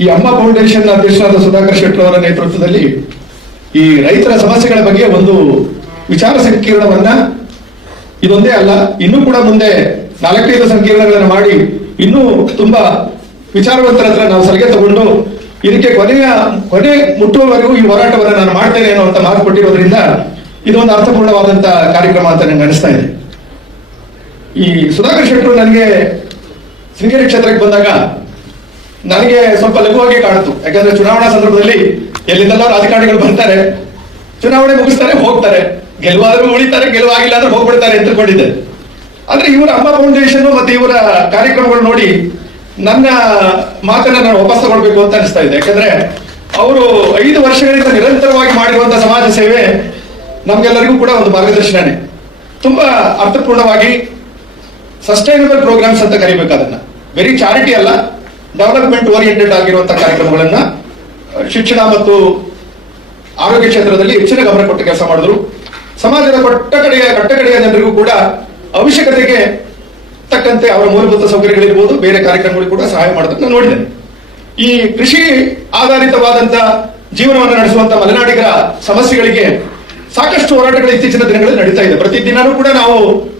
ಈ ಅಮ್ಮ ಫೌಂಡೇಶನ್ ಅಧ್ಯಕ್ಷರಾದ ಸುಧಾಕರ್ ಶೆಟ್ಟರ್ ಅವರ ನೇತೃತ್ವದಲ್ಲಿ ಈ ರೈತರ ಸಮಸ್ಯೆಗಳ ಬಗ್ಗೆ ಒಂದು ವಿಚಾರ ಸಂಕಿರಣವನ್ನ ಇದೊಂದೇ ಅಲ್ಲ, ಇನ್ನೂ ಕೂಡ ಮುಂದೆ 4-5 ಸಂಕೀರ್ಣಗಳನ್ನು ಮಾಡಿ ಇನ್ನೂ ತುಂಬಾ ವಿಚಾರವಂತರ ಹತ್ರ ನಾವು ಸಲಹೆ ತಗೊಂಡು ಇದಕ್ಕೆ ಕೊನೆ ಮುಟ್ಟುವವರೆಗೂ ಈ ಹೋರಾಟವನ್ನು ನಾನು ಮಾಡ್ತೇನೆ ಅನ್ನುವಂತ ಮಾತು ಕೊಟ್ಟಿರೋದ್ರಿಂದ ಇದೊಂದು ಅರ್ಥಪೂರ್ಣವಾದಂತ ಕಾರ್ಯಕ್ರಮ ಅಂತ ನನಗೆ ಅನಿಸ್ತಾ ಇದೆ. ಈ ಸುಧಾಕರ್ ಶೆಟ್ಟರು ನನಗೆ ಶೃಂಗೇರಿ ಕ್ಷೇತ್ರಕ್ಕೆ ಬಂದಾಗ ನನಗೆ ಸ್ವಲ್ಪ ಲಘುವಾಗಿ ಕಾಣಿತು. ಯಾಕಂದ್ರೆ ಚುನಾವಣಾ ಸಂದರ್ಭದಲ್ಲಿ ಎಲ್ಲಿಂದೆಲ್ಲ ರಾಜಕಾರಣಿಗಳು ಬರ್ತಾರೆ, ಚುನಾವಣೆ ಮುಗಿಸ್ತಾರೆ, ಹೋಗ್ತಾರೆ, ಗೆಲುವಾದ್ರೂ ಉಳಿತಾರೆ, ಗೆಲುವಾಗಿಲ್ಲ ಅಂದ್ರೆ ಹೋಗ್ಬಿಡ್ತಾರೆ ಅಂತ ತಿಳ್ಕೊಂಡಿದ್ದೆ. ಆದ್ರೆ ಇವರ ಅಮ್ಮ ಫೌಂಡೇಶನ್ ಮತ್ತೆ ಇವರ ಕಾರ್ಯಕ್ರಮಗಳು ನೋಡಿ ನನ್ನ ಮಾತನ್ನ ನಾನು ವಾಪಸ್ ತಗೊಳ್ಬೇಕು ಅಂತ ಅನಿಸ್ತಾ ಇದೆ. ಯಾಕಂದ್ರೆ ಅವರು 5 ವರ್ಷಗಳಿಂದ ನಿರಂತರವಾಗಿ ಮಾಡಿರುವಂತಹ ಸಮಾಜ ಸೇವೆ ನಮ್ಗೆಲ್ಲರಿಗೂ ಕೂಡ ಒಂದು ಮಾರ್ಗದರ್ಶನನೇ. ತುಂಬಾ ಅರ್ಥಪೂರ್ಣವಾಗಿ ಸಸ್ಟೈನಬಲ್ ಪ್ರೋಗ್ರಾಮ್ಸ್ ಅಂತ ಕರಿಬೇಕು ಅದನ್ನ. ಬರೀ ಚಾರಿಟಿ ಅಲ್ಲ, ಡೆವಲಪ್ಮೆಂಟ್ ಓರಿಯೆಂಟೆಡ್ ಆಗಿರುವಂತಹ ಕಾರ್ಯಕ್ರಮಗಳನ್ನ ಶಿಕ್ಷಣ ಮತ್ತು ಆರೋಗ್ಯ ಕ್ಷೇತ್ರದಲ್ಲಿ ಹೆಚ್ಚಿನ ಗಮನ ಕೊಟ್ಟು ಕೆಲಸ ಮಾಡಿದ್ರು. ಸಮಾಜದ ಕಟ್ಟಕಡೆಯ ಜನರಿಗೂ ಕೂಡ ಅವಶ್ಯಕತೆಗೆ ತಕ್ಕಂತೆ ಅವರ ಮೂಲಭೂತ ಸೌಕರ್ಯಗಳಿರ್ಬೋದು, ಬೇರೆ ಕಾರ್ಯಕ್ರಮಗಳು ಕೂಡ ಸಹಾಯ ಮಾಡೋದಕ್ಕೆ ನಾನು ನೋಡಿದ್ದೇನೆ. ಈ ಕೃಷಿ ಆಧಾರಿತವಾದಂತ ಜೀವನವನ್ನು ನಡೆಸುವಂತ ಮಲೆನಾಡಿಗರ ಸಮಸ್ಯೆಗಳಿಗೆ ಸಾಕಷ್ಟು ಹೋರಾಟಗಳು ಇತ್ತೀಚಿನ ದಿನಗಳಲ್ಲಿ ನಡೀತಾ ಇದೆ. ಪ್ರತಿದಿನವೂ ಕೂಡ ನಾವು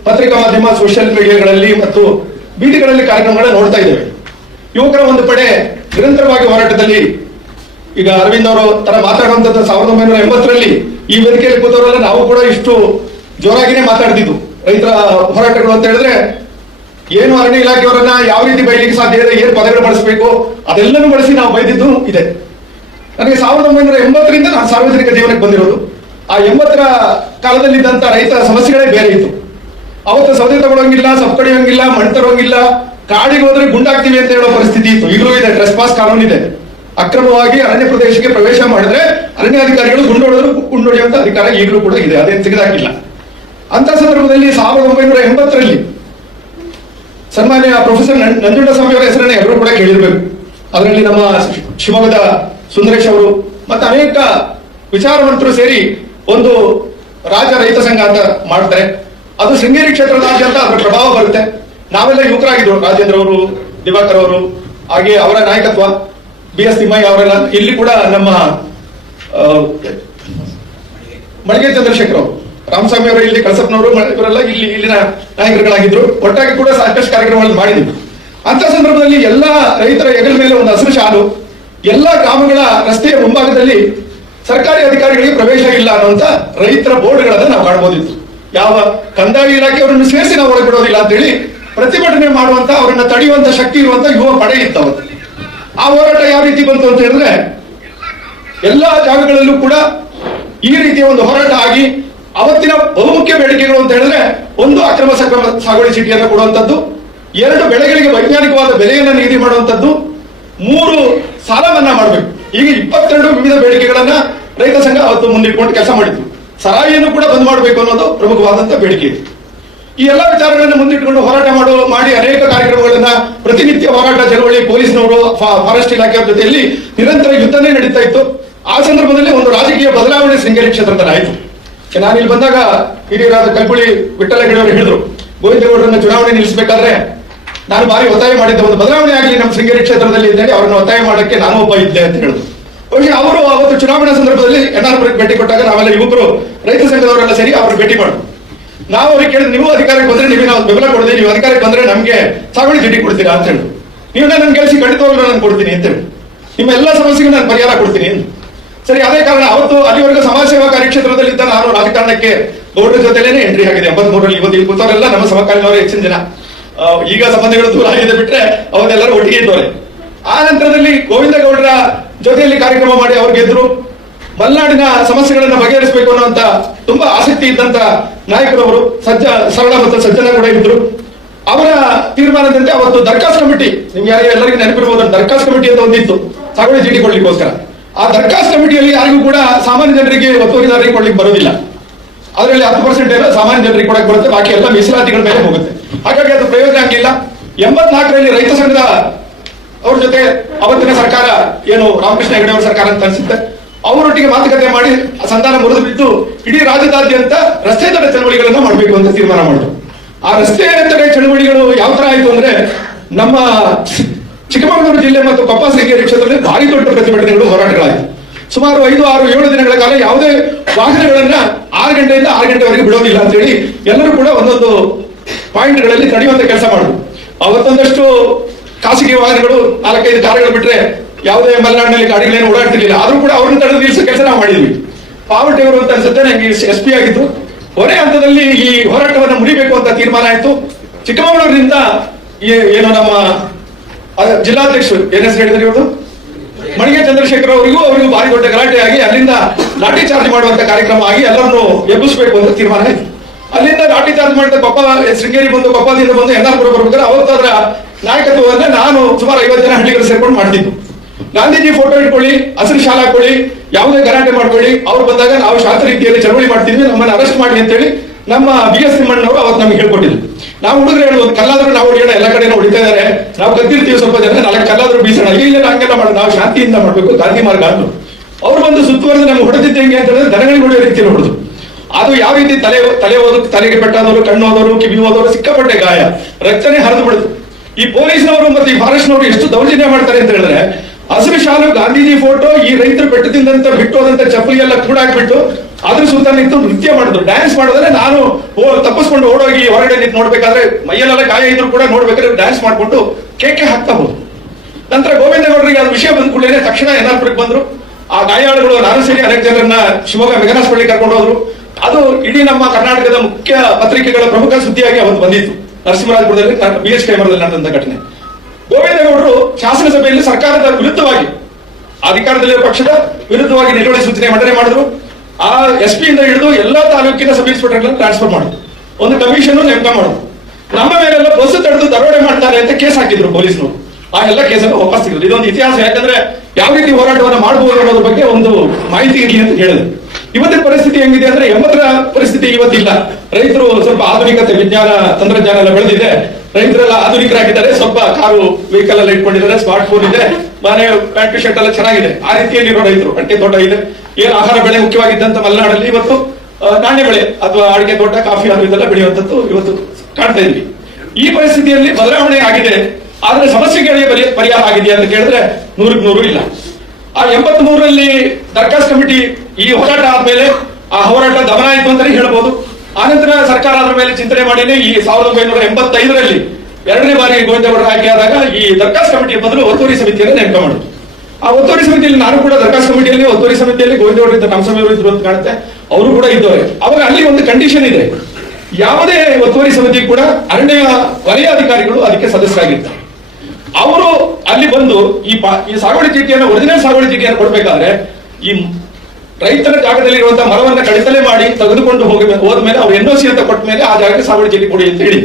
ಪತ್ರಿಕಾ ಮಾಧ್ಯಮ, ಸೋಷಿಯಲ್ ಮೀಡಿಯಾಗಳಲ್ಲಿ ಮತ್ತು ಬೀದಿಗಳಲ್ಲಿ ಕಾರ್ಯಕ್ರಮಗಳನ್ನ ನೋಡ್ತಾ ಇದ್ದೇವೆ. ಯುವಕರ ಒಂದು ಪಡೆ ನಿರಂತರವಾಗಿ ಹೋರಾಟದಲ್ಲಿ, ಈಗ ಅರವಿಂದ್ ಅವರು ತರ ಮಾತಾಡುವಂತದ್ದು 1980ರಲ್ಲಿ ಈ ವೇದಿಕೆಯಲ್ಲಿ ಕೂತವರೆಲ್ಲ ನಾವು ಕೂಡ ಇಷ್ಟು ಜೋರಾಗಿನೇ ಮಾತಾಡ್ತಿದ್ದು. ರೈತರ ಹೋರಾಟಗಳು ಅಂತ ಹೇಳಿದ್ರೆ ಏನು ಅರಣ್ಯ ಇಲಾಖೆಯವರನ್ನ ಯಾವ ರೀತಿ ಬೈಲಿಕ್ಕೆ ಸಾಧ್ಯ ಇದೆ, ಏನು ಪದಗಳು ಬಳಸಬೇಕು ಅದೆಲ್ಲನೂ ಬಳಸಿ ನಾವು ಬೈದಿದ್ದು ಇದೆ. ನನಗೆ 1980ರಿಂದ ನಾನು ಸಾರ್ವಜನಿಕ ಜೀವನಕ್ಕೆ ಬಂದಿರೋದು. ಆ 80ರ ಕಾಲದಲ್ಲಿದ್ದಂತ ರೈತ ಸಮಸ್ಯೆಗಳೇ ಬೇರೆ ಇತ್ತು. ಅವತ್ತು ಸೌದೆ ತಗೊಳ್ಳೋಂಗಿಲ್ಲ, ಸಬ್ಕಡಿಯೋಂಗಿಲ್ಲ, ಮಣ್ಣು ತರೋಂಗಿಲ್ಲ, ಕಾಡಿಗೆ ಹೋದ್ರೆ ಗುಂಡಾಗ್ತೀವಿ ಅಂತ ಹೇಳೋ ಪರಿಸ್ಥಿತಿ ಇತ್ತು. ಈಗಲೂ ಇದೆ, ಟ್ರೆಸ್ಪಾಸ್ ಕಾನೂನು ಇದೆ. ಅಕ್ರಮವಾಗಿ ಅರಣ್ಯ ಪ್ರದೇಶಕ್ಕೆ ಪ್ರವೇಶ ಮಾಡಿದ್ರೆ ಅರಣ್ಯಾಧಿಕಾರಿಗಳು ಗುಂಡೊಡೆಯುವಂತ ಅಧಿಕಾರ ಈಗಲೂ ಕೂಡ ಇದೆ, ಅದೇನು ತೆಗೆದಾಕಿಲ್ಲ. ಅಂತ ಸಂದರ್ಭದಲ್ಲಿ 1980ರಲ್ಲಿ ಸನ್ಮಾನ್ಯ ಪ್ರೊಫೆಸರ್ ನಂಜುಂಡಸ್ವಾಮಿ ಅವರ ಹೆಸರನ್ನ ಎಲ್ಲರೂ ಕೂಡ ಕೇಳಿರ್ಬೇಕು. ಅದರಲ್ಲಿ ನಮ್ಮ ಶಿವಮೊಗ್ಗದ ಸುಂದರೇಶ್ ಅವರು ಮತ್ತೆ ಅನೇಕ ವಿಚಾರವಂತರು ಸೇರಿ ಒಂದು ರಾಜ್ಯ ರೈತ ಸಂಘ ಅಂತ ಮಾಡ್ತಾರೆ. ಅದು ಶೃಂಗೇರಿ ಕ್ಷೇತ್ರದಾದ್ಯಂತ ಅದರ ಪ್ರಭಾವ ಬರುತ್ತೆ. ನಾವೆಲ್ಲ ಯುವಕರಾಗಿದ್ರು, ರಾಜೇಂದ್ರ ಅವರು, ದಿವಾಕರ್ ಅವರು, ಹಾಗೆ ಅವರ ನಾಯಕತ್ವ, BS ತಿಮ್ಮಯ್ಯ ಅವರೆಲ್ಲ, ಇಲ್ಲಿ ಕೂಡ ನಮ್ಮ ಮಳಿಗೆ ಚಂದ್ರಶೇಖರ್ ಅವರು, ರಾಮಸ್ವಾಮಿ ಅವರು, ಇಲ್ಲಿ ಕಳಸಪ್ಪನವರು, ಇವರೆಲ್ಲ ಇಲ್ಲಿನ ನಾಯಕರುಗಳಾಗಿದ್ರು. ಒಟ್ಟಾಗಿ ಕೂಡ ಸಾಕಷ್ಟು ಕಾರ್ಯಕ್ರಮಗಳನ್ನು ಮಾಡಿದ್ರು. ಅಂತ ಸಂದರ್ಭದಲ್ಲಿ ಎಲ್ಲಾ ರೈತರ ಹೆಗಲ ಮೇಲೆ ಒಂದು ಹಸಿರು ಶಾಲು, ಎಲ್ಲಾ ಗ್ರಾಮಗಳ ರಸ್ತೆಯ ಮುಂಭಾಗದಲ್ಲಿ ಸರ್ಕಾರಿ ಅಧಿಕಾರಿಗಳಿಗೆ ಪ್ರವೇಶ ಇಲ್ಲ ಅನ್ನುವಂತ ರೈತರ ಬೋರ್ಡ್ಗಳನ್ನ ನಾವು ಕಾಣಬಹುದಿತ್ತು. ಯಾವ ಕಂದಾಯ ಇಲಾಖೆಯವರನ್ನು ಸೇರಿಸಿ ನಾವು ಒಳಗೆ ಬಿಡೋದಿಲ್ಲ ಅಂತ ಹೇಳಿ ಪ್ರತಿಭಟನೆ ಮಾಡುವಂತ, ಅವರನ್ನ ತಡೆಯುವಂತ ಶಕ್ತಿ ಇರುವಂತ ಯುವ ಪಡೆ ಇತ್ತು ಅವತ್ತು. ಆ ಹೋರಾಟ ಯಾವ ರೀತಿ ಬಂತು ಅಂತ ಹೇಳಿದ್ರೆ ಎಲ್ಲಾ ಜಾಗಗಳಲ್ಲೂ ಕೂಡ ಈ ರೀತಿಯ ಒಂದು ಹೋರಾಟ ಆಗಿ ಅವತ್ತಿನ ಬಹುಮುಖ್ಯ ಬೇಡಿಕೆಗಳು ಅಂತ ಹೇಳಿದ್ರೆ, ಒಂದು ಅಕ್ರಮ ಸಕ್ರಮ ಸಾಗುವಳಿ ಚೀಟಿಯನ್ನು ಕೊಡುವಂತದ್ದು, 2 ಬೆಳೆಗಳಿಗೆ ವೈಜ್ಞಾನಿಕವಾದ ಬೆಲೆಯನ್ನು ನಿಗದಿ ಮಾಡುವಂತದ್ದು, 3 ಸಾಲ ಮನ್ನಾ ಮಾಡಬೇಕು. ಈಗ 22 ವಿವಿಧ ಬೇಡಿಕೆಗಳನ್ನ ರೈತ ಸಂಘ ಅವತ್ತು ಮುಂದಿಟ್ಕೊಂಡು ಕೆಲಸ ಮಾಡಿದ್ರು. ಸರಾಯಿಯನ್ನು ಕೂಡ ಬಂದ್ ಮಾಡಬೇಕು ಅನ್ನೋದು ಪ್ರಮುಖವಾದಂತ ಬೇಡಿಕೆ. ಈ ಎಲ್ಲಾ ವಿಚಾರಗಳನ್ನು ಮುಂದಿಟ್ಟುಕೊಂಡು ಹೋರಾಟ ಮಾಡಿ ಅನೇಕ ಕಾರ್ಯಕ್ರಮಗಳನ್ನ, ಪ್ರತಿನಿತ್ಯ ಹೋರಾಟ ಚಳವಳಿ, ಪೊಲೀಸ್ನವರು, ಫಾರೆಸ್ಟ್ ಇಲಾಖೆಯವರ ಜೊತೆಯಲ್ಲಿ ನಿರಂತರ ಯುದ್ಧನೇ ನಡೀತಾ ಇತ್ತು. ಆ ಸಂದರ್ಭದಲ್ಲಿ ಒಂದು ರಾಜಕೀಯ ಬದಲಾವಣೆ ಶೃಂಗೇರಿ ಕ್ಷೇತ್ರದಲ್ಲಿ ಆಯಿತು. ನಾನು ಇಲ್ಲಿ ಬಂದಾಗ ಹಿರಿಯರಾದ ಕಲ್ಪುಳಿ ವಿಠ್ಠಲ ಹೆಗಡೆಯವರು ಹೇಳಿದ್ರು, ಗೋವಿಂದೇಗೌಡರನ್ನ ಚುನಾವಣೆ ನಿಲ್ಲಿಸಬೇಕಾದ್ರೆ ನಾನು ಭಾರಿ ಒತ್ತಾಯ ಮಾಡಿದ್ದೆ, ಒಂದು ಬದಲಾವಣೆ ಆಗಲಿ ನಮ್ಮ ಶೃಂಗೇರಿ ಕ್ಷೇತ್ರದಲ್ಲಿ ಇದ್ದೇನೆ, ಅವರನ್ನ ಒತ್ತಾಯ ಮಾಡಕ್ಕೆ ನಾನು ಒಬ್ಬ ಇದ್ದೆ ಅಂತ ಹೇಳಿದ್ರು. ಬಹುಶಃ ಅವರು ಅವತ್ತು ಚುನಾವಣಾ ಸಂದರ್ಭದಲ್ಲಿ NR ಭೇಟಿ ಕೊಟ್ಟಾಗ ನಾವೆಲ್ಲ ಯುವಕರು ರೈತ ಸಂಘದವರೆಲ್ಲ ಸೇರಿ ಅವ್ರನ್ನ ಭೇಟಿ ಮಾಡಿದ್ರು. ನಾವು ಅವ್ರಿಗೆ ಕೇಳಿದ್ರೆ, ನೀವು ಅಧಿಕಾರಕ್ಕೆ ಬಂದ್ರೆ ನಿಮಗೆ ನಾವು ಬೆಂಬಲ ಕೊಡದೆ, ನೀವು ಅಧಿಕಾರಕ್ಕೆ ಬಂದ್ರೆ ನಮ್ಗೆ ಸಾಗುವಳಿ ಚೀಟಿ ಕೊಡ್ತೀರಾ ಅಂತ ಹೇಳಿ, ನೀವು ನನ್ನ ಗೆಲ್ಸಿ ಖಂಡಿತವಾಗ್ಲೂ ನಾನು ಕೊಡ್ತೀನಿ ಅಂತ ಹೇಳಿ, ನಿಮ್ಮ ಎಲ್ಲಾ ಸಮಸ್ಯೆಗೂ ನಾನು ಪರಿಹಾರ ಕೊಡ್ತೀನಿ ಅಂತ. ಸರಿ, ಅದೇ ಕಾರಣ ಅವತ್ತು ಅಲ್ಲಿವರೆಗೂ ಸಮಾಜ ಸೇವಾ ಕಾರ್ಯಕ್ಷೇತ್ರದಲ್ಲಿದ್ದ ನಾನು ರಾಜಕಾರಣಕ್ಕೆ ಗೌಡರ ಜೊತೆಲೇನೆ ಎಂಟ್ರಿ ಆಗಿದೆ 83ರಲ್ಲಿ. ಇವತ್ತು ಇಲ್ಲಿ ಕೂತವರೆಲ್ಲ ನಮ್ಮ ಸಮಕಾಲೀನವರೇ ಹೆಚ್ಚಿನ ಜನ. ಈಗ ಸಂಬಂಧಗಳು ದೂರ ಆಗಿದೆ ಬಿಟ್ರೆ ಅವನ್ನೆಲ್ಲರೂ ಒಟ್ಟಿಗೆ ಇದ್ದವರೆ. ಆ ನಂತರದಲ್ಲಿ ಗೋವಿಂದ ಗೌಡರ ಜೊತೆಯಲ್ಲಿ ಕಾರ್ಯಕ್ರಮ ಮಾಡಿ ಅವ್ರು ಗೆದ್ರು. ಮಲೆನಾಡಿನ ಸಮಸ್ಯೆಗಳನ್ನ ಬಗೆಹರಿಸಬೇಕು ಅನ್ನುವಂತ ತುಂಬಾ ಆಸಕ್ತಿ ಇದ್ದಂತ ನಾಯಕರವರು, ಸರಳ ಮತ್ತು ಸಜ್ಜನ ಕೂಡ ಇದ್ರು. ಅವರ ತೀರ್ಮಾನದಂತೆ ಅವತ್ತು ದರ್ಖಾಸ್ ಕಮಿಟಿ, ನಿಮ್ಗೆ ಎಲ್ಲರಿಗೂ ನೆನಪಿರಬಹುದು, ದರ್ಖಾಸ್ ಕಮಿಟಿ ಅಂತ ಒಂದಿತ್ತು ಸಾಗುವಳಿ ಚೀಟಿ ಕೊಡ್ಲಿಕ್ಕೋಸ್ಕರ. ಆ ದರ್ಖಾಸ್ ಕಮಿಟಿಯಲ್ಲಿ ಯಾರಿಗೂ ಕೂಡ ಸಾಮಾನ್ಯ ಜನರಿಗೆ, ಒತ್ತುವರಿದಾರರಿಗೆ ಕೊಡ್ಲಿಕ್ಕೆ ಬರೋದಿಲ್ಲ. ಅದರಲ್ಲಿ 10% ಏನೋ ಸಾಮಾನ್ಯ ಜನರಿಗೆ ಕೊಡಕ್ಕೆ ಬರುತ್ತೆ, ಬಾಕಿ ಎಲ್ಲ ಮೀಸಲಾತಿಗಳ ಮೇಲೆ ಹೋಗುತ್ತೆ. ಹಾಗಾಗಿ ಅದು ಪ್ರಯೋಜನ ಆಗಿಲ್ಲ. 84ರಲ್ಲಿ ರೈತ ಸಂಘದ ಅವ್ರ ಜೊತೆ ಅವತ್ತಿನ ಸರ್ಕಾರ, ಏನು ರಾಮಕೃಷ್ಣ ಹೆಗಡೆ ಅವರ ಸರ್ಕಾರ ಅಂತ ಅನ್ಸುತ್ತೆ, ಅವರೊಟ್ಟಿಗೆ ಮಾತುಕತೆ ಮಾಡಿ ಸಂಧಾನ ಮುರಿದು ಬಿದ್ದು ಇಡೀ ರಾಜ್ಯದಾದ್ಯಂತ ರಸ್ತೆ ತಡೆ ಚಳವಳಿಗಳನ್ನ ಮಾಡಬೇಕು ಅಂತ ತೀರ್ಮಾನ ಮಾಡಿದ್ರು. ಆ ರಸ್ತೆ ತಡೆ ಚಳವಳಿಗಳು ಯಾವ ತರ ಆಯ್ತು ಅಂದ್ರೆ, ನಮ್ಮ ಚಿಕ್ಕಮಗಳೂರು ಜಿಲ್ಲೆ ಮತ್ತು ಕೊಪ್ಪ ಶೃಂಗೇರಿ ಕ್ಷೇತ್ರದಲ್ಲಿ ಭಾರಿ ದೊಡ್ಡ ಪ್ರತಿಭಟನೆಗಳು, ಹೋರಾಟಗಳಾಯಿತು. ಸುಮಾರು 5, 6, 7 ದಿನಗಳ ಕಾಲ ಯಾವುದೇ ವಾಹನಗಳನ್ನ 6 ಗಂಟೆಯಿಂದ 6 ಗಂಟೆವರೆಗೆ ಬಿಡೋದಿಲ್ಲ ಅಂತ ಹೇಳಿ ಎಲ್ಲರೂ ಕೂಡ ಒಂದೊಂದು ಪಾಯಿಂಟ್ಗಳಲ್ಲಿ ತಡೆಯುವಂತ ಕೆಲಸ ಮಾಡುದು. ಅವತ್ತೊಂದಷ್ಟು ಖಾಸಗಿ ವಾಹನಗಳು 4-5 ಕಾರುಗಳು ಬಿಟ್ರೆ ಯಾವುದೇ ಮಲೆನಾಡಿನಲ್ಲಿ ಗಾಡಿಗಳೇನು ಓಡಾಡ್ತಿರ್ಲಿಲ್ಲ. ಆದ್ರೂ ಕೂಡ ಅವ್ರನ್ನ ತಡೆದು ನಿಲ್ಲಿಸೋ ಕೆಲಸ ನಾವು ಮಾಡಿದ್ವಿ. ಪಾವಟೆ ಅವರು ಅಂತ ಅನ್ಸುತ್ತೆ, ನಂಗೆ SP ಆಗಿದ್ದು. ಕೊನೆ ಹಂತದಲ್ಲಿ ಈ ಹೋರಾಟವನ್ನು ಮುರಿಬೇಕು ಅಂತ ತೀರ್ಮಾನ ಆಯ್ತು. ಚಿಕ್ಕಮಗಳೂರಿನಿಂದ ಏನು ನಮ್ಮ ಜಿಲ್ಲಾಧ್ಯಕ್ಷರು NS ಹೇಳಿದ್ರೆ ಇವರು ಮಣಿಗೆ ಚಂದ್ರಶೇಖರ್ ಅವರಿಗೂ ಭಾರಿ ದೊಡ್ಡ ಗಲಾಟೆ ಆಗಿ ಅಲ್ಲಿಂದ ಲಾಠಿ ಚಾರ್ಜ್ ಮಾಡುವಂತ ಕಾರ್ಯಕ್ರಮ ಆಗಿ ಎಲ್ಲರನ್ನು ಎಬ್ಬಿಸಬೇಕು ಅಂತ ತೀರ್ಮಾನ ಆಯ್ತು. ಅಲ್ಲಿಂದ ಲಾಠಿ ಚಾರ್ಜ್ ಮಾಡಿದ ಕೊಪ್ಪ ಶೃಂಗೇರಿ ಬಂದು, ಕೊಪ್ಪದಿಂದ ಬಂದು NR-ಪುರ ಬರ್ಬೇಕಾದ್ರೆ ಅವತ್ತಾದ್ರ ನಾಯಕತ್ವವನ್ನ ನಾನು ಸುಮಾರು 50 ಜನ ಹಳ್ಳಿಗಳು ಸೇರ್ಕೊಂಡು ಮಾಡ್ತಿದ್ದು. ಗಾಂಧೀಜಿ ಫೋಟೋ ಇಟ್ಕೊಳ್ಳಿ, ಹಸಿರು ಶಾಲೆ ಹಾಕೊಳ್ಳಿ, ಯಾವುದೇ ಗಲಾಟೆ ಮಾಡ್ಕೊಳ್ಳಿ, ಅವ್ರು ಬಂದಾಗ ನಾವು ಶಾಂತ ರೀತಿಯಲ್ಲಿ ಚಳವಳಿ ಮಾಡ್ತಿದ್ವಿ, ನಮ್ಮನ್ನ ಅರೆಸ್ಟ್ ಮಾಡಿ ಅಂತೇಳಿ ನಮ್ಮ BS ತಿಮ್ಮಣ್ಣವರು ಅವತ್ತು ನಮ್ಗೆ ಹೇಳ್ಕೊಟ್ಟಿದ್ರು. ನಾವು ಹುಡುಗರು ಹೇಳೋದು, ಒಂದು ಕಲ್ಲಾದ್ರೂ ನಾವು ಹೊಡಿಯೋಣ, ಎಲ್ಲ ಕಡೆ ಹೊಡಿತಾ ಇದಾರೆ, ನಾವು ಕತ್ತಿರ್ತೀವಿ, ಸ್ವಲ್ಪ ಜನ 4 ಕಲ್ಲಾದ್ರೂ ಬೀಸೋಣ, ಇಲ್ಲ ಹಂಗೆಲ್ಲ ಮಾಡೋದು, ನಾವು ಶಾಂತಿಯಿಂದ ಮಾಡ್ಬೇಕು, ಗಾಂಧಿ ಮಾರ್ಗ ಅಂದ್ರು. ಅವ್ರು ಬಂದು ಸುತ್ತುವರೆದು ನಮ್ಗೆ ಹೊಡೆದಿದ್ದೆ ಹೆಂಗೆ ಅಂತ ಹೇಳಿದ್ರೆ ದನಗಳಿಗೆ ಹೊಡೆಯೋ ರೀತಿಯಲ್ಲಿ ಹೊಡೆದು. ಅದು ಯಾವ ರೀತಿ ತಲೆಗೆ ಪೆಟ್ಟಾದವರು, ಕಣ್ಣು ಹೋದವರು, ಕಿವಿ ಹೋದವರು, ಸಿಕ್ಕಾಪಟ್ಟೆ ಗಾಯ, ರಕ್ತನೇ ಹರಿದು ಬಿಡುದು. ಈ ಪೊಲೀಸ್ನವರು ಮತ್ತೆ ಈ ಫಾರೆಸ್ಟ್ನವರು ಎಷ್ಟು ದೌರ್ಜನ್ಯ ಮಾಡ್ತಾರೆ ಅಂತ ಹೇಳಿದ್ರೆ, ಹಸಿರು ಶಾಲು, ಗಾಂಧೀಜಿ ಫೋಟೋ, ಈ ರೈತರು ಬೆಟ್ಟ ತಿಂದಂತ ಬಿಟ್ಟೋದಂತ ಚಪ್ಪಲಿ ಎಲ್ಲ ಕೂಡಾಕ್ಬಿಟ್ಟು ಅದ್ರ ಸುತ್ತ ನಿಂತು ನೃತ್ಯ ಮಾಡಿದ್ರು, ಡ್ಯಾನ್ಸ್ ಮಾಡಿದ್ರೆ ನಾನು ತಪ್ಪಿಸ್ಕೊಂಡು ಓಡೋಗಿ ಹೊರಗಡೆ ನಿಂತು ನೋಡ್ಬೇಕಾದ್ರೆ ಮೈಯಲ್ಲೆಲ್ಲ ಗಾಯ ಇದ್ರು ಕೂಡ ನೋಡ್ಬೇಕಾದ್ರೆ ಡ್ಯಾನ್ಸ್ ಮಾಡ್ಕೊಂಡು ಕೇಕೆ ಹಾಕ್ತಾ ಹೋದ್ರು. ನಂತರ ಗೋವಿಂದಗೌಡರಿಗೆ ಅದು ವಿಷಯ ಬಂದ ಕೂಡಲೇ ತಕ್ಷಣ NR-ಪುರಕ್ಕೆ ಬಂದ್ರು. ಆ ಗಾಯಾಳುಗಳು ನಾನು ಸೇರಿ ಅನೇಕ ಜನರನ್ನ ಶಿವಮೊಗ್ಗ ಮೆಗನ್ ಹಾಸ್ಪಿಟಲ್ ಕರ್ಕೊಂಡು ಹೋದ್ರು. ಅದು ಇಡೀ ನಮ್ಮ ಕರ್ನಾಟಕದ ಮುಖ್ಯ ಪತ್ರಿಕೆಗಳ ಪ್ರಮುಖ ಸುದ್ದಿಯಾಗಿ ಅವತ್ತು ಬಂದಿತ್ತು. ನರಸಿಂಹರಾಜಪುರದಲ್ಲಿ BH ಕೈಮರದಲ್ಲಿ ನಡೆದಂತ ಘಟನೆ. ಗೋವಿಂದಗೌಡರು ಶಾಸನಸಭೆಯಲ್ಲಿ ಸರ್ಕಾರದ ವಿರುದ್ಧವಾಗಿ, ಅಧಿಕಾರದಲ್ಲಿರುವ ಪಕ್ಷದ ವಿರುದ್ಧವಾಗಿ ನಿಲುವಳಿ ಸೂಚನೆ ಮಂಡನೆ ಮಾಡಿದ್ರು. ಆ SP ಇಂದ ಹಿಡಿದು ಎಲ್ಲಾ ತಾಲೂಕಿನ ಸಬ್ ಇನ್ಸ್ಪೆಕ್ಟರ್ಗಳನ್ನು ಟ್ರಾನ್ಸ್ಫರ್ ಮಾಡಿದ್ರು. ಒಂದು ಕಮಿಷನ್ ನೇಮಕ ಮಾಡಿದ್ರು. ನಮ್ಮ ಮೇಲೆಲ್ಲ ಬಸ್ ತಡೆದು ದರೋಡೆ ಮಾಡ್ತಾರೆ ಅಂತ ಕೇಸ್ ಹಾಕಿದ್ರು ಪೊಲೀಸ್ನವರು. ಆ ಎಲ್ಲ ಕೇಸನ್ನು ವಾಪಸ್ ತೆಗೆದ್ರು. ಇದೊಂದು ಇತಿಹಾಸ. ಯಾಕಂದ್ರೆ ಯಾವ ರೀತಿ ಹೋರಾಟವನ್ನು ಮಾಡಬಹುದು ಅನ್ನೋದ್ರ ಬಗ್ಗೆ ಒಂದು ಮಾಹಿತಿ ಇರಲಿ ಅಂತ ಹೇಳಿದ್ರು. ಇವತ್ತಿನ ಪರಿಸ್ಥಿತಿ ಹೆಂಗಿದೆ ಅಂದ್ರೆ 80ರ ಪರಿಸ್ಥಿತಿ ಇವತ್ತಿಲ್ಲ. ರೈತರು ಸ್ವಲ್ಪ ಆಧುನಿಕತೆ, ವಿಜ್ಞಾನ, ತಂತ್ರಜ್ಞಾನ ಎಲ್ಲ ಬೆಳೆದಿದೆ. ರೈತರೆಲ್ಲ ಆಧುನಿಕರಾಗಿದ್ದಾರೆ. ಸ್ವಲ್ಪ ಕಾರು, ವೆಹಿಕಲ್ ಎಲ್ಲ ಇಟ್ಕೊಂಡಿದ್ದಾರೆ, ಸ್ಮಾರ್ಟ್ ಫೋನ್ ಇದೆ, ಮನೆ ಪ್ಯಾಂಟ್ ಶರ್ಟ್ ಎಲ್ಲ ಚೆನ್ನಾಗಿದೆ. ಆ ರೀತಿಯಲ್ಲಿರೋ ರೈತರು, ಅಡಿಕೆ ತೋಟ ಇದೆ. ಏನು ಆಹಾರ ಬೆಳೆ ಮುಖ್ಯವಾಗಿದ್ದಂತ ಮಲೆನಾಡಲ್ಲಿ ಇವತ್ತು ನಾಣ್ಯ ಬೆಳೆ ಅಥವಾ ಅಡಿಕೆ ತೋಟ, ಕಾಫಿ ಅದು ಇದೆಲ್ಲ ಬೆಳೆಯುವಂಥದ್ದು ಇವತ್ತು ಕಾಣ್ತಾ ಇದ್ವಿ. ಈ ಪರಿಸ್ಥಿತಿಯಲ್ಲಿ ಬದಲಾವಣೆ ಆಗಿದೆ. ಆದ್ರೆ ಸಮಸ್ಯೆಗಳಿಗೆ ಪರಿಹಾರ ಆಗಿದೆಯಾ ಅಂತ ಕೇಳಿದ್ರೆ 100ಕ್ಕೆ 100 ಇಲ್ಲ. ಆ 83ರಲ್ಲಿ ದರ್ಖಾಸ್ ಕಮಿಟಿ ಈ ಹೋರಾಟ ಆದ್ಮೇಲೆ ಆ ಹೋರಾಟ ದಮನ ಆಯ್ತು ಅಂತಾನೆ ಹೇಳ್ಬೋದು. ಆನಂತರ ಸರ್ಕಾರ ಅದರ ಮೇಲೆ ಚಿಂತನೆ ಮಾಡಿನೇ ಈ 1985ರಲ್ಲಿ 2ನೇ ಬಾರಿ ಗೋವಿಂದಗೌಡರು ಆಯ್ಕೆ ಆದಾಗ ಈ ದರ್ಖಾಸ್ ಕಮಿಟಿಯ ಬದಲು ಒತ್ತುವರಿ ಸಮಿತಿಯನ್ನು ನೇಮಕ ಮಾಡಿದ್ರು. ಆ ಒತ್ತುವರಿ ಸಮಿತಿಯಲ್ಲಿ ನಾನು ಕೂಡ ದರ್ಖಾಸ್ ಕಮಿಟಿಯಲ್ಲಿ, ಒತ್ತುವರಿ ಸಮಿತಿಯಲ್ಲಿ ಗೋವಿಂದಗೌಡರು ಇದ್ದ, ಕಂಸಮೇವರು ಇದ್ರು ಅಂತ ಕಾಣುತ್ತೆ, ಅವರು ಕೂಡ ಇದ್ದವರೆ. ಅವಾಗ ಅಲ್ಲಿ ಒಂದು ಕಂಡೀಷನ್ ಇದೆ, ಯಾವುದೇ ಒತ್ತುವರಿ ಸಮಿತಿ ಕೂಡ ಅರಣ್ಯ ವಲಯ ಅಧಿಕಾರಿಗಳು ಅದಕ್ಕೆ ಸದಸ್ಯರಾಗಿರ್ತಾರೆ. ಅವರು ಅಲ್ಲಿ ಬಂದು ಈ ಸಾಗುವಳಿ ಚೀಟಿಯನ್ನು, ಒರಿಜಿನಲ್ ಸಾಗುವಳಿ ಚೀಟಿಯನ್ನು ಕೊಡ್ಬೇಕಾದ್ರೆ ಈ ರೈತರ ಜಾಗದಲ್ಲಿರುವಂತಹ ಮರವನ್ನ ಕಡಿತಲೆ ಮಾಡಿ ತೆಗೆದುಕೊಂಡು ಹೋದ್ಮೇಲೆ ಅವ್ರು NOC ಅಂತ ಕೊಟ್ಟ ಮೇಲೆ ಆ ಜಾಗಕ್ಕೆ ಸಾಗುವಳಿ ಚೀಟಿ ಕೊಡಿ ಅಂತ ಹೇಳಿ